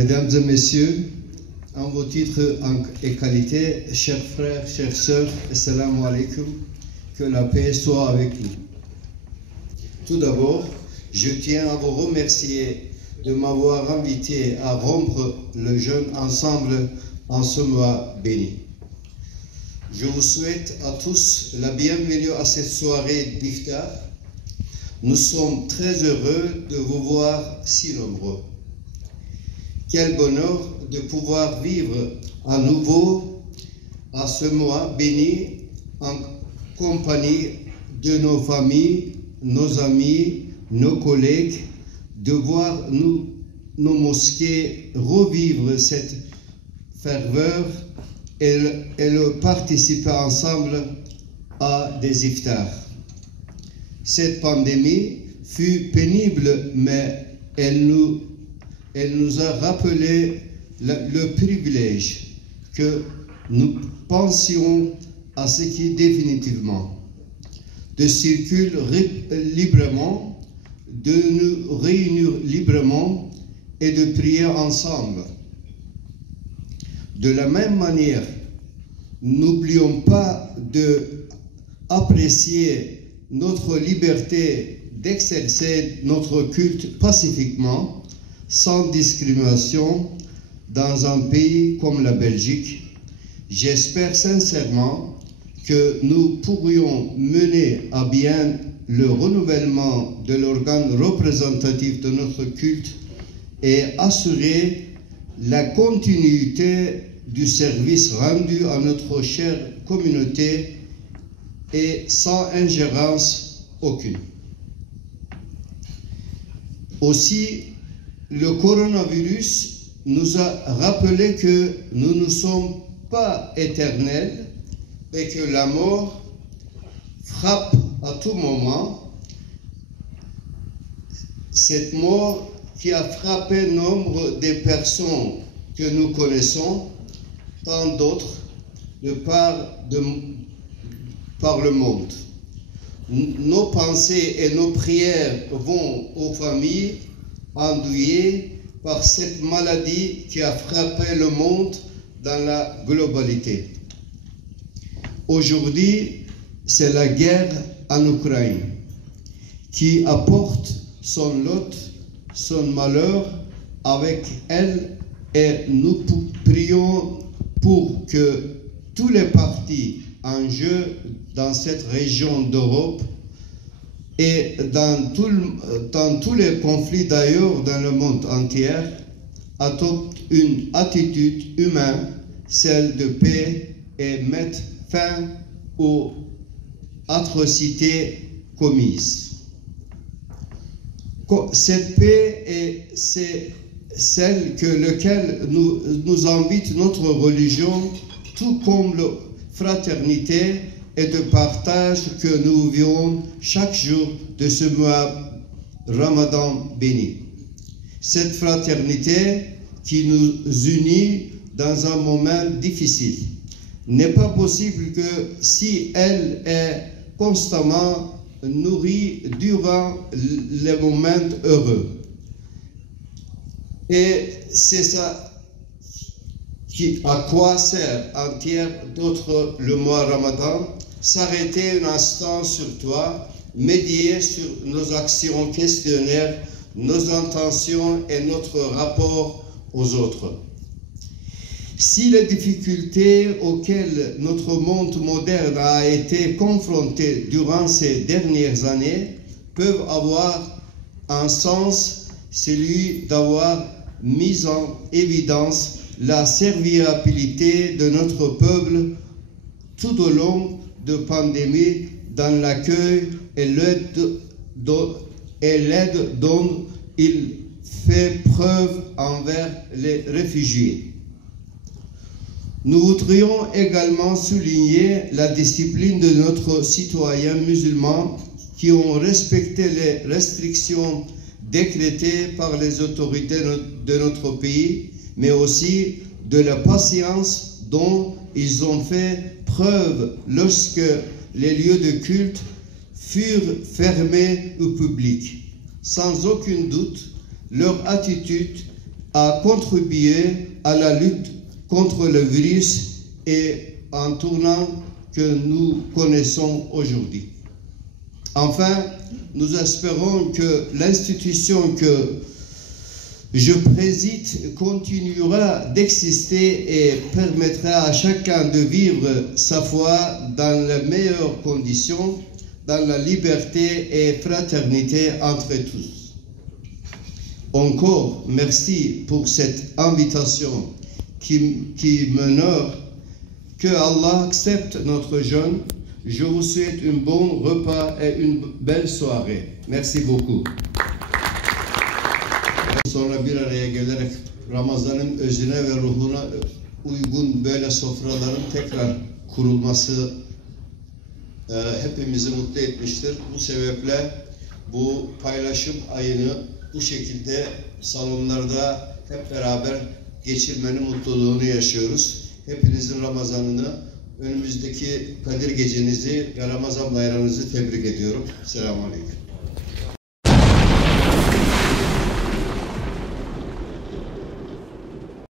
Mesdames et messieurs, en vos titres et qualités, chers frères, chères sœurs, assalamu alaikum, que la paix soit avec nous. Tout d'abord, je tiens à vous remercier de m'avoir invité à rompre le jeûne ensemble en ce mois béni. Je vous souhaite à tous la bienvenue à cette soirée d'Iftar. Nous sommes très heureux de vous voir si nombreux. Quel bonheur de pouvoir vivre à nouveau à ce mois béni en compagnie de nos familles, nos amis, nos collègues, de voir nos mosquées revivre cette ferveur et le participer ensemble à des iftars. Cette pandémie fut pénible, mais elle nous a rappelé le privilège que nous pensions à ce qui définitivement de circuler librement, de nous réunir librement et de prier ensemble. De la même manière, n'oublions pas d'apprécier notre liberté d'exercer notre culte pacifiquement, sans discrimination, dans un pays comme la Belgique. J'espère sincèrement que nous pourrions mener à bien le renouvellement de l'organe représentatif de notre culte et assurer la continuité du service rendu à notre chère communauté et sans ingérence aucune. Aussi, le coronavirus nous a rappelé que nous ne sommes pas éternels et que la mort frappe à tout moment. Cette mort qui a frappé nombre des personnes que nous connaissons, tant d'autres par le monde. Nos pensées et nos prières vont aux familles endeuillées par cette maladie qui a frappé le monde dans la globalité. Aujourd'hui, c'est la guerre en Ukraine qui apporte son lot, son malheur avec elle, et nous prions pour que tous les partis en jeu dans cette région d'Europe et dans tous les conflits d'ailleurs dans le monde entier adoptent une attitude humaine, celle de paix, et mettent fin aux atrocités commises. Cette paix c'est celle que laquelle nous invite notre religion, tout comme la fraternité et de partage que nous vivons chaque jour de ce mois Ramadan béni. Cette fraternité qui nous unit dans un moment difficile n'est pas possible que si elle est constamment nourrie durant les moments heureux. Et c'est ça à quoi sert entière d'autres le mois Ramadan, s'arrêter un instant sur toi, méditer sur nos actions questionnaires, nos intentions et notre rapport aux autres. Si les difficultés auxquelles notre monde moderne a été confronté durant ces dernières années peuvent avoir un sens, celui d'avoir mis en évidence la serviabilité de notre peuple tout au long de la pandémie dans l'accueil et l'aide dont il fait preuve envers les réfugiés. Nous voudrions également souligner la discipline de nos citoyens musulmans qui ont respecté les restrictions décrétées par les autorités de notre pays, mais aussi de la patience dont ils ont fait preuve lorsque les lieux de culte furent fermés au public. Sans aucun doute, leur attitude a contribué à la lutte contre le virus et en tournant que nous connaissons aujourd'hui. Enfin, nous espérons que l'institution que je préside continuera d'exister et permettra à chacun de vivre sa foi dans les meilleures conditions, dans la liberté et fraternité entre tous. Encore merci pour cette invitation qui m'honore. Que Allah accepte notre jeûne. Je vous souhaite un bon repas et une belle soirée. Merci beaucoup. Sonra bir araya gelerek Ramazan'ın özüne ve ruhuna uygun böyle sofraların tekrar kurulması hepimizi mutlu etmiştir. Bu sebeple bu paylaşım ayını bu şekilde salonlarda hep beraber geçirmenin mutluluğunu yaşıyoruz. Hepinizin Ramazan'ını, önümüzdeki Kadir Gecenizi ve Ramazan bayramınızı tebrik ediyorum. Selamun Aleyküm.